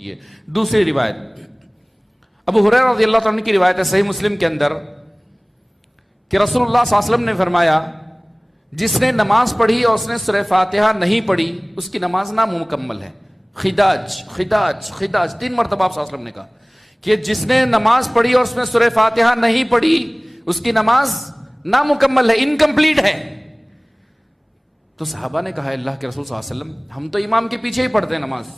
یہ دوسری روایت ابو ہریرہ رضی اللہ عنہ کی روایت ہے صحیح مسلم کے اندر کہ رسول اللہ صلی اللہ علیہ وسلم نے فرمایا جس نے نماز پڑھی اور اس نے سورہ فاتحہ نہیں پڑھی اس کی نماز نامکمل ہے. خداج خداج خداج 3 مرتبہ آپ صلی اللہ علیہ وسلم نے کہا کہ جس نے نماز پڑھی اور اس میں سورہ فاتحہ نہیں پڑھی اس کی نماز نامکمل ہے, انکمپلیٹ ہے. تو صحابہ نے کہا اللہ کے رسول صلی اللہ علیہ وسلم ہم تو امام کے پیچھے ہی پڑھتے ہیں نماز,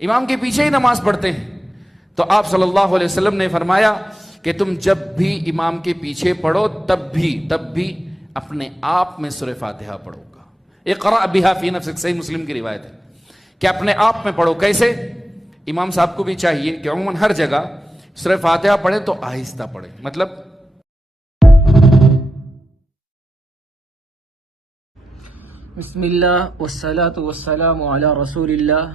امام کے پیچھے ہی نماز پڑھتے ہیں. تو آپ صلی اللہ علیہ وسلم نے فرمایا کہ تم جب بھی امام کے پیچھے پڑھو تب بھی اپنے آپ میں سورہ فاتحہ پڑھو گا. اقرأ بہا فی نفسک, صحیح مسلم کی روایت ہے کہ اپنے آپ میں پڑھو. کیسے؟ امام صاحب کو بھی چاہیے کہ عموماً ہر جگہ سورہ فاتحہ پڑھیں تو آہستہ پڑھیں, مطلب بسم اللہ والصلاة والسلام علی رسول اللہ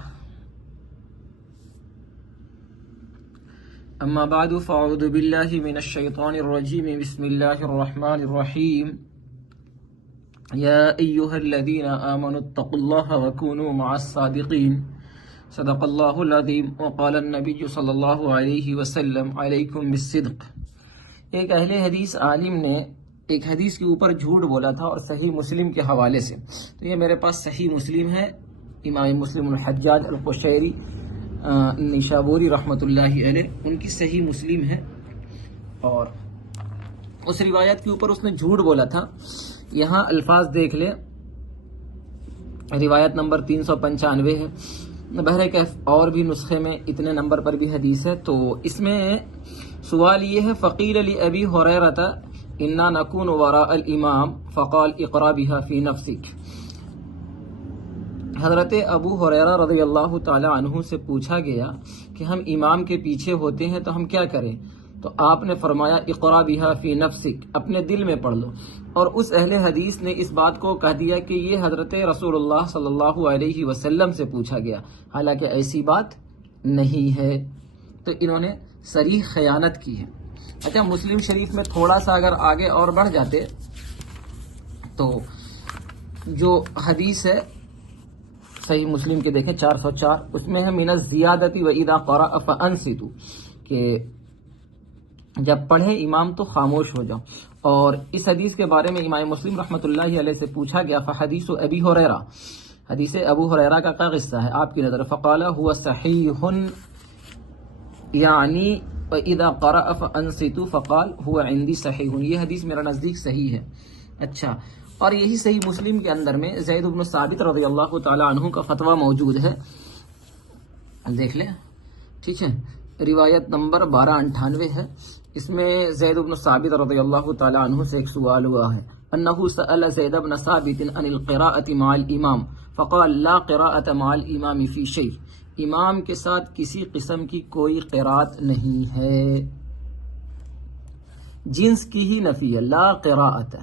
اما بعد فاعوذ باللہ من الشیطان الرجیم بسم اللہ الرحمن الرحیم یا ایہا الذین آمنوا اتقوا اللہ وکونوا مع الصادقین صدق اللہ العظیم وقال النبی صلی اللہ علیہ وسلم علیکم بالصدق. ایک اہل حدیث عالم نے ایک حدیث کے اوپر جھوٹ بولا تھا اور صحیح مسلم کے حوالے سے. تو یہ میرے پاس صحیح مسلم ہے, امام مسلم الحجاج القشیری نیشابوری رحمۃ اللہ علیہ ان کی صحیح مسلم ہے. اور اس روایت کے اوپر اس نے جھوٹ بولا تھا. یہاں الفاظ دیکھ لے, روایت نمبر 395 ہے. بہرکیف اور بھی نسخے میں اتنے نمبر پر بھی حدیث ہے. تو اس میں سوال یہ ہے فقیل لابی ہریرہ انا نکون وراء الامام فقال اقرا بها فی نفسک. حضرت ابو ہریرہ رضی اللہ تعالی عنہ سے پوچھا گیا کہ ہم امام کے پیچھے ہوتے ہیں تو ہم کیا کریں؟ تو آپ نے فرمایا اقرا بها فی نفسک, اپنے دل میں پڑھ لو. اور اس اہل حدیث نے اس بات کو کہہ دیا کہ یہ حضرت رسول اللہ صلی اللہ علیہ وسلم سے پوچھا گیا, حالانکہ ایسی بات نہیں ہے. تو انہوں نے صریح خیانت کی ہے. اچھا, مسلم شریف میں تھوڑا سا اگر آگے اور بڑھ جاتے تو جو حدیث ہے صحیح مسلم کے دیکھیں 404, اس میں ہے من الزیادتی و اذا قرأ فانصتوا, کہ جب پڑھے امام تو خاموش ہو جاؤ. اور اس حدیث کے بارے میں امام مسلم رحمۃ اللہ علیہ سے پوچھا گیا فحدیث ابی ہریرہ, حدیث ابو ہریرہ کا کیا قصہ ہے آپ کی نظر؟ فقال هو صحیح یعنی اذا قرأ فانصتوا فقال هو عندي صحیح, یہ حدیث میرا نزدیک صحیح ہے. اچھا, اور یہی صحیح مسلم کے اندر میں زید بن ثابت رضی اللہ تعالی عنہ کا فتویٰ موجود ہے, دیکھ لیں. ٹھیک ہے, روایت نمبر 1298 ہے. اس میں زید بن ثابت رضی اللہ تعالی عنہ سے ایک سوال ہوا ہے انه سأل زید بن ثابت عن القراءة مع الامام فقال لا قراءة مع الامام في شيء, امام کے ساتھ کسی قسم کی کوئی قراءت نہیں ہے. جنس کی ہی نفی ہے, لا قراءت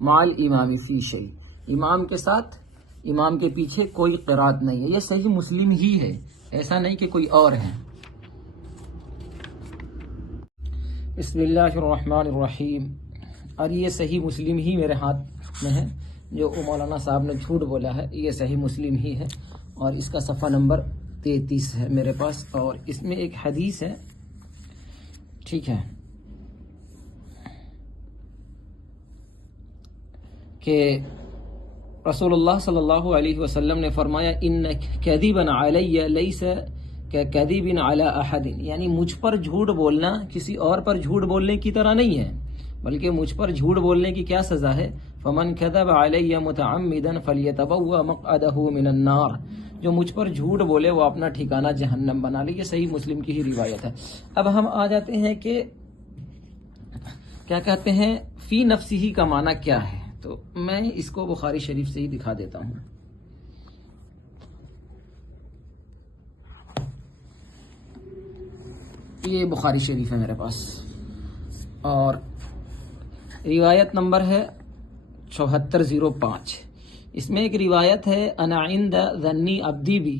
مع الامام فی شیء, امام کے ساتھ امام کے پیچھے کوئی قراءت نہیں ہے. یہ صحیح مسلم ہی ہے, ایسا نہیں کہ کوئی اور ہے. بسم اللہ الرحمن الرحیم. اور یہ صحیح مسلم ہی میرے ہاتھ میں ہے, جو مولانا صاحب نے جھوٹ بولا ہے یہ صحیح مسلم ہی ہے. اور اس کا صفحہ نمبر 33 ہے میرے پاس. اور اس میں ایک حدیث ہے, ٹھیک ہے, کہ رسول اللہ صلی اللہ علیہ وسلم نے فرمایا ان کذبا علی لیس کذب علی احد, یعنی مجھ پر جھوٹ بولنا کسی اور پر جھوٹ بولنے کی طرح نہیں ہے, بلکہ مجھ پر جھوٹ بولنے کی کیا سزا ہے؟ فمن کذب علی متعمدا فلیتبوأ مقعدہ من النار, جو مجھ پر جھوٹ بولے وہ اپنا ٹھکانہ جہنم بنا لے. یہ صحیح مسلم کی ہی روایت ہے. اب ہم آ جاتے ہیں کہ کیا کہتے ہیں فی نفسی کا معنی کیا ہے. تو میں اس کو بخاری شریف سے ہی دکھا دیتا ہوں. یہ بخاری شریف ہے میرے پاس, اور روایت نمبر ہے 7405. اس میں ایک روایت ہے انا عند ظنی عبدی بھی,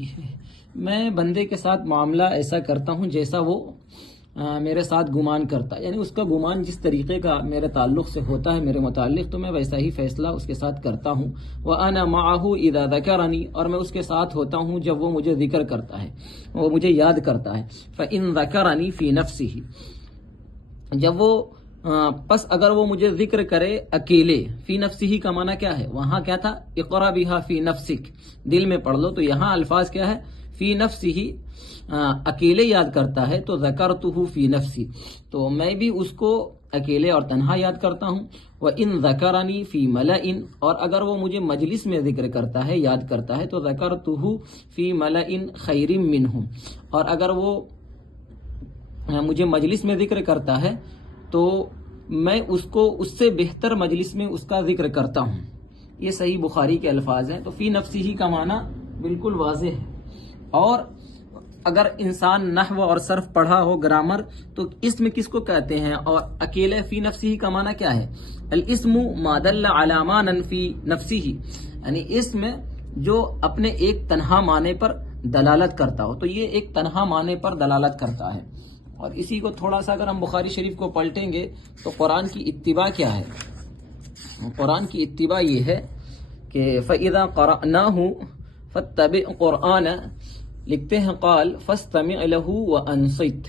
میں بندے کے ساتھ معاملہ ایسا کرتا ہوں جیسا وہ میرے ساتھ گمان کرتا ہے، یعنی اس کا گمان جس طریقے کا میرے تعلق سے ہوتا ہے میرے متعلق، تو میں ویسا ہی فیصلہ اس کے ساتھ کرتا ہوں۔ وَأَنَا مَعَهُ إِذَا ذَكَرَنِي، اور میں اس کے ساتھ ہوتا ہوں جب وہ مجھے ذکر کرتا ہے، وہ مجھے یاد کرتا ہے۔ فَإِن ذَكَرَنِي فِي نَفْسِهِ، جب وہ پس اگر وہ مجھے ذکر کرے اکیلے، فی نفسی کا معنی کیا ہے؟ وہاں کیا تھا؟ اقرا بہا فی نفسک، دل میں پڑھ لو، تو یہاں الفاظ کیا ہے؟ فی نفسی، اکیلے یاد کرتا ہے، تو ذکرتہ فی نفسی، تو میں بھی اس کو اکیلے اور تنہا یاد کرتا ہوں۔ وَإِن ذَكَرَنِي فِي مَلَئٍ، اور اگر وہ مجھے مجلس میں ذکر کرتا ہے، یاد کرتا ہے، تو ذَكَرْتُهُ فِي مَلَئٍ خَيْرٍ مِّنْهُمْ، اور اگر وہ مجھے مجلس میں ذکر کرتا ہے تو میں اس کو اس سے بہتر مجلس میں اس کا ذکر کرتا ہوں۔ یہ صحیح بخاری کے الفاظ ہیں۔ تو فی نفسی ہی کا معنی بالکل واضح ہے۔ اور اگر انسان نحو اور صرف پڑھا ہو، گرامر، تو اسم کس کو کہتے ہیں؟ اور اکیلے فی نفسی ہی کا معنی کیا ہے؟ الاسم ما دل علی معنی فی نفسی ہی، یعنی اسم جو اپنے ایک تنہا معنی پر دلالت کرتا ہو، تو یہ ایک تنہا معنی پر دلالت کرتا ہے۔ اور اسی کو تھوڑا سا اگر ہم بخاری شریف کو پلٹیں گے تو قرآن کی اتباع کیا ہے؟ قرآن کی اتباع یہ ہے کہ فَإِذَا قَرَأْنَاهُ فَاتَّبِعْ قُرْآنَ، لکھتے ہیں قال فَاسْتَمِعْ لَهُ وَأَنصِتْ۔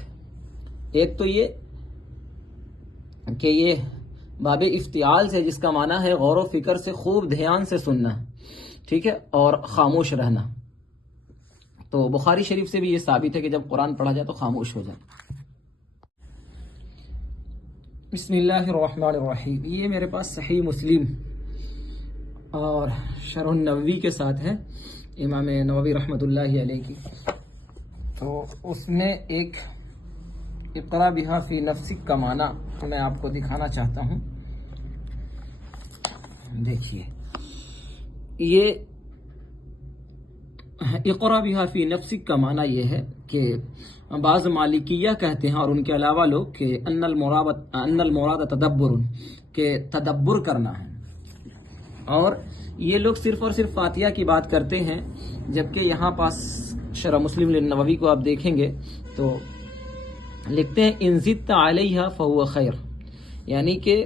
ایک تو یہ کہ یہ باب افتعال سے، جس کا معنی ہے غور و فکر سے، خوب دھیان سے سننا، ٹھیک ہے، اور خاموش رہنا۔ تو بخاری شریف سے بھی یہ ثابت ہے کہ جب قرآن پڑھا جائے تو خاموش ہو جائے۔ بسم اللہ الرحمن الرحیم، یہ میرے پاس صحیح مسلم اور شرح النووی کے ساتھ ہے، امام نووی رحمۃ اللہ علیہ کی۔ تو اس میں ایک اقرا بہا فی نفسک کا معنی میں آپ کو دکھانا چاہتا ہوں۔ دیکھیے، یہ اقرا بہا فی نفسک کا معنی یہ ہے کہ بعض مالکیہ کہتے ہیں اور ان کے علاوہ لوگ کہ ان المراد تدبر، کہ تدبر کرنا ہے، اور یہ لوگ صرف اور صرف فاتحہ کی بات کرتے ہیں، جبکہ یہاں پاس شرح مسلم للنووی کو آپ دیکھیں گے تو لکھتے ہیں ان زدت علیہ فہو خیر، یعنی کہ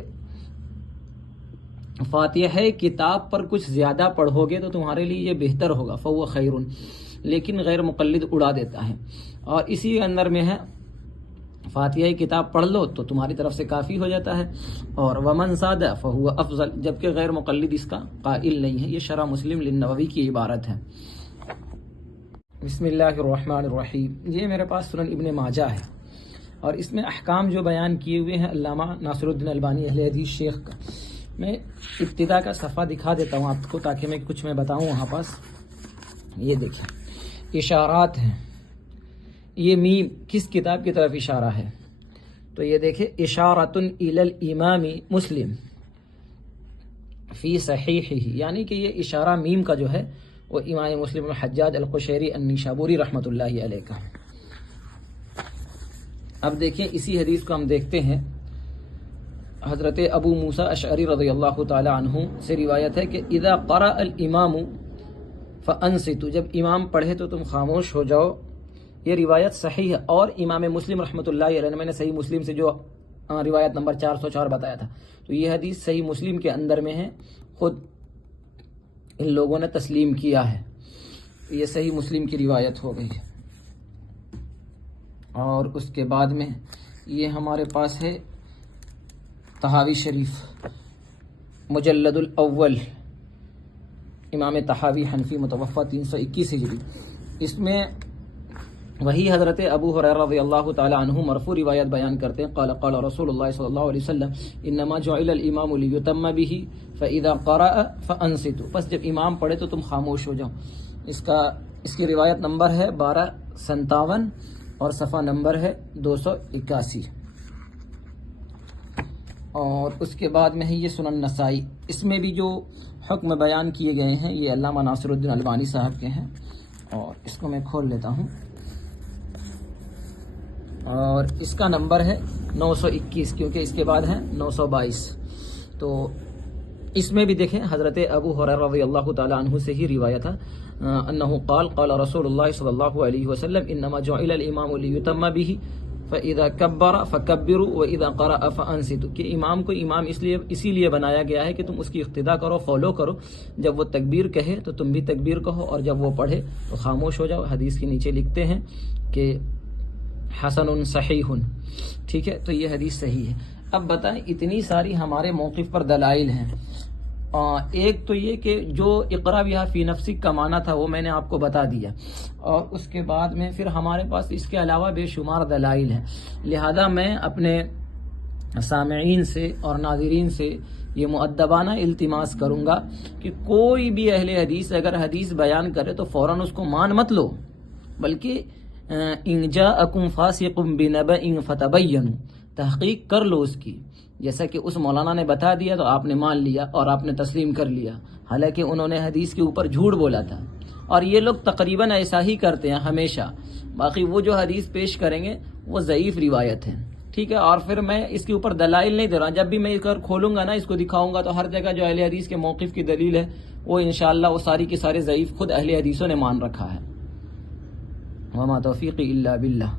فاتحہ کتاب پر کچھ زیادہ پڑھو گے تو تمہارے لیے یہ بہتر ہوگا، فہو خیر، لیکن غیر مقلد اڑا دیتا ہے۔ اور اسی اندر میں ہے فاتحہ کتاب پڑھ لو تو تمہاری طرف سے کافی ہو جاتا ہے، اور ومن زاد فہو افضل، جبکہ غیر مقلد اس کا قائل نہیں ہے۔ یہ شرح مسلم للنووی کی عبارت ہے۔ بسم اللہ الرحمن الرحیم، یہ میرے پاس سنن ابن ماجہ ہے، اور اس میں احکام جو بیان کیے ہوئے ہیں علامہ ناصر الدین البانی اہل حدیث شیخ کا، میں ابتدا کا صفحہ دکھا دیتا ہوں آپ کو تاکہ میں کچھ بتاؤں وہاں پاس۔ یہ دیکھیں، اشارات ہیں، یہ میم کس کتاب کی طرف اشارہ ہے؟ تو یہ دیکھیں، اشارۃ الی الامام مسلم فی صحیحہ، یعنی کہ یہ اشارہ میم کا جو ہے وہ امام مسلم بن حجاج القشیری النیشابوری رحمۃ اللہ علیہ کا۔ اب دیکھیں اسی حدیث کو ہم دیکھتے ہیں، حضرت ابو موسیٰ اشعری رضی اللہ تعالی عنہ سے روایت ہے کہ اذا قرأ الامام فانصتوا، جب امام پڑھے تو تم خاموش ہو جاؤ۔ یہ روایت صحیح ہے، اور امام مسلم رحمۃ اللہ علیہ، میں نے صحیح مسلم سے جو روایت نمبر 404 بتایا تھا، تو یہ حدیث صحیح مسلم کے اندر میں ہے، خود ان لوگوں نے تسلیم کیا ہے، یہ صحیح مسلم کی روایت ہو گئی ہے۔ اور اس کے بعد میں یہ ہمارے پاس ہے طحاوی شریف مجلد الاول، امام طحاوی حنفی متوفی 321 ہجری، اس میں وہی حضرت ابو ہریرہ رضی اللہ تعالی عنہ مرفوع روایت بیان کرتے ہیں، قال قال رسول اللہ صلی اللہ علیہ وسلم انما جعل الامام لیتم به فاذا قرأ فانصتوا، پس جب امام پڑھے تو تم خاموش ہو جاؤ۔ اس کی روایت نمبر ہے 1257 اور صفحہ نمبر ہے 281۔ اور اس کے بعد میں ہے یہ سنن نسائی، اس میں بھی جو حکم بیان کیے گئے ہیں یہ علامہ ناصر الدین البانی صاحب کے ہیں، اور اس کو میں کھول لیتا ہوں، اور اس کا نمبر ہے 921، کیونکہ اس کے بعد ہے 922۔ تو اس میں بھی دیکھیں حضرت ابو ہریرہ رضی اللہ تعالی عنہ سے ہی روایت ہے، انہ قال قال رسول اللہ صلی اللہ علیہ وسلم انما جعل الامام لیتم به فَإِذَا كَبَّرَ فَكَبِّرُوا وَإِذَا قَرَأَ فَأَنصِتُوا، کہ امام کو امام اسی لیے بنایا گیا ہے کہ تم اس کی اقتداء کرو، فالو کرو. جب وہ تکبیر کہے تو تم بھی تکبیر کہو، اور جب وہ پڑھے تو خاموش ہو جاؤ. حدیث کے نیچے لکھتے ہیں کہ حسن صحیح. ٹھیک ہے، تو یہ حدیث صحیح ہے. اب بتائیں، اتنی ساری ہمارے موقف پر دلائل ہیں. ایک تو یہ کہ جو اقرا بہا فی نفسک کا معنی تھا وہ میں نے آپ کو بتا دیا، اور اس کے بعد میں پھر ہمارے پاس اس کے علاوہ بے شمار دلائل ہیں. لہذا میں اپنے سامعین سے اور ناظرین سے یہ مؤدبانہ التماس کروں گا کہ کوئی بھی اہل حدیث اگر حدیث بیان کرے تو فوراً اس کو مان مت لو، بلکہ ان جاءکم فاسق بنبأ فتبینوا، تحقیق کر لو اس کی. جیسا کہ اس مولانا نے بتا دیا تو آپ نے مان لیا اور آپ نے تسلیم کر لیا، حالانکہ انہوں نے حدیث کے اوپر جھوٹ بولا تھا. اور یہ لوگ تقریباً ایسا ہی کرتے ہیں ہمیشہ. باقی وہ جو حدیث پیش کریں گے وہ ضعیف روایت ہے. ٹھیک ہے، اور پھر میں اس کے اوپر دلائل نہیں دے رہا. جب بھی میں کھولوں گا نا، اس کو دکھاؤں گا، تو ہر جگہ جو اہل حدیث کے موقف کی دلیل ہے وہ انشاءاللہ وہ ساری کی سارے ضعیف خود اہل حدیثوں نے مان رکھا ہے. وما توفیقی الا باللہ.